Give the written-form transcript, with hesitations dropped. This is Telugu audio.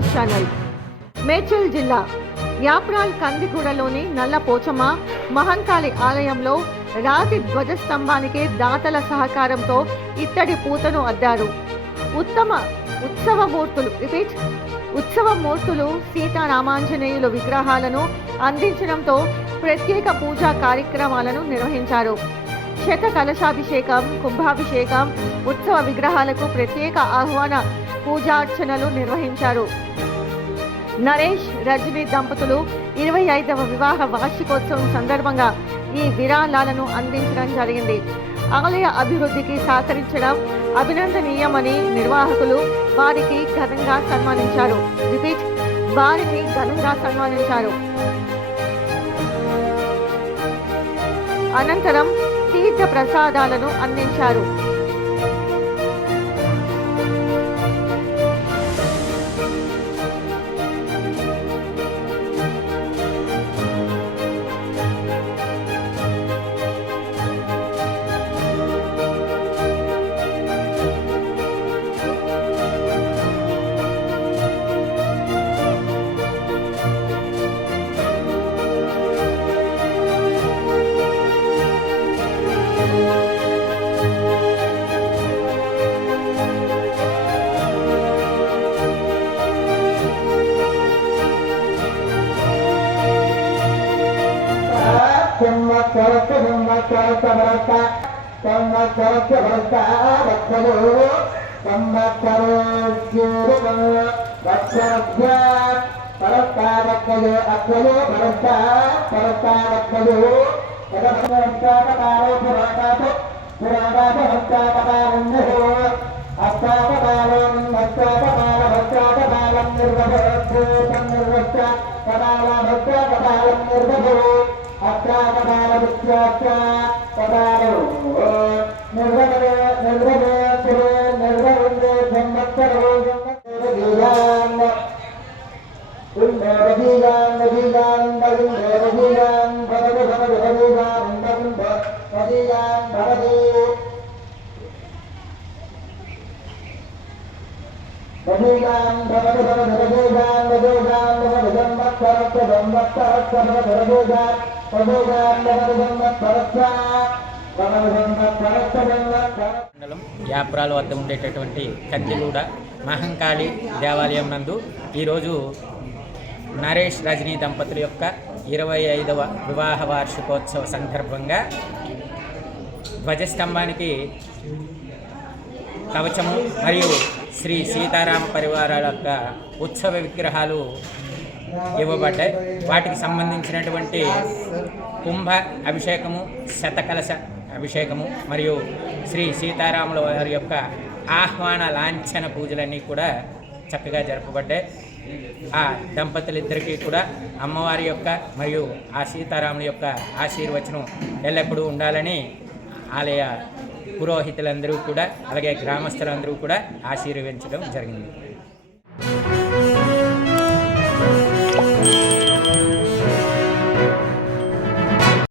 News channel. మేడ్చల్ జిల్లా యాప్రాల్ కందిగూడలోని నల్ల పోచమ్మ మహంకాళి ఆలయంలో రాతి ధ్వజస్తంభానికి దాతల సహకారంతో ఇత్తడి పూతను అద్దారు. ఉత్సవమూర్తులు సీతారామాంజనేయుల విగ్రహాలను అందించడంతో ప్రత్యేక పూజా కార్యక్రమాలను నిర్వహించారు. శత కలశాభిషేకం, కుంభాభిషేకం, ఉత్సవ విగ్రహాలకు ప్రత్యేక ఆహ్వాన పూజార్చనలు నిర్వహించారు. నరేష్, రజనీ దంపతులు 25వ వివాహ వార్షికోత్సవం సందర్భంగా ఈ విరాళాలను అందించడం జరిగింది. ఆలయ అభివృద్ధికి సహకరించడం అభినందనీయమని నిర్వాహకులు వారిని ఘనంగా సన్మానించారు. అనంతరం తీర్థ ప్రసాదాలను అందించారు. యాప్రాల వద్ద ఉండేటటువంటి కందిగూడ మహంకాళి దేవాలయం నందు ఈరోజు నరేష్, రజనీ దంపతుల యొక్క 25వ వివాహ వార్షికోత్సవ సందర్భంగా ధ్వజస్తంభానికి కవచము మరియు శ్రీ సీతారామ పరివారాల యొక్క ఉత్సవ విగ్రహాలు ఇవ్వబడ్డాయి. వాటికి సంబంధించినటువంటి కుంభ అభిషేకము, శతకలశ అభిషేకము మరియు శ్రీ సీతారాముల వారి యొక్క ఆహ్వాన లాంఛన పూజలన్నీ కూడా చక్కగా జరపబడ్డాయి. ఆ దంపతులిద్దరికీ కూడా అమ్మవారి యొక్క మరియు ఆ సీతారాముల యొక్క ఆశీర్వచనం ఎల్లప్పుడూ ఉండాలని ఆలయ పురోహితులందరూ కూడా అలాగే గ్రామస్తులందరూ కూడా ఆశీర్వదించడం జరిగింది.